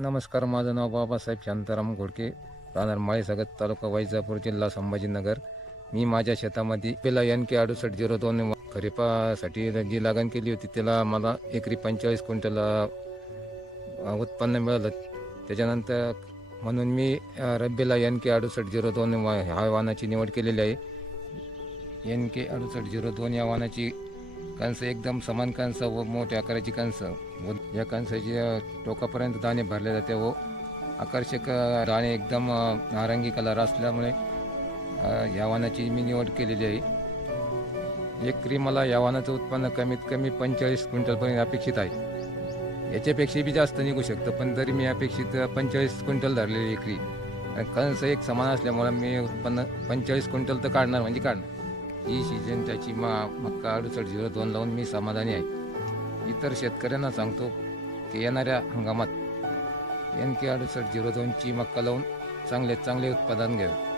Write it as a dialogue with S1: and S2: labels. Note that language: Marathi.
S1: नमस्कार माझं नाव बाबासाहेब शांताराम घोडके राहणार माळीसगत तालुका वैजापूर जिल्हा संभाजीनगर. मी माझ्या शेतामध्ये पहिला एन के अडुसष्ट झिरो दोन खरीपासाठी जी लागण केली होती त्याला मला एकरी पंचेचाळीस क्विंटल उत्पन्न मिळालं. त्याच्यानंतर म्हणून मी रब्बीला एन के अडुसष्ट झिरो दोन ह्या वाहनाची निवड केलेली आहे. एन के अडुसष्ट झिरो दोन या वाहनाची कणसं एकदम समान कणसं व मोठ्या आकाराची कणसं व या कणसाची टोकापर्यंत दाणे भरले जाते व आकर्षक दाणे एकदम नारंगी कलर असल्यामुळे अ, या वाहनाची मी निवड केलेली आहे. एकरी मला या वाहनाचं उत्पन्न कमीत कमी पंचेचाळीस क्विंटलपर्यंत अपेक्षित आहे. याच्यापेक्षा बी जास्त निघू शकतं पण तरी मी अपेक्षित पंचेचाळीस क्विंटल धरलेली एकरी आणि कणसं एक समान असल्यामुळे मी उत्पन्न पंचेचाळीस क्विंटल तर काढणार म्हणजे काढणार. ही सीजन त्याची मा मक्का अडुसठ झिरो दोन लावून मी समाधानी आहे. इतर शेतकऱ्यांना सांगतो की येणाऱ्या हंगामात एन के अडुसठ झिरो दोनची मक्का लावून चांगले चांगले उत्पादन घ्यावे.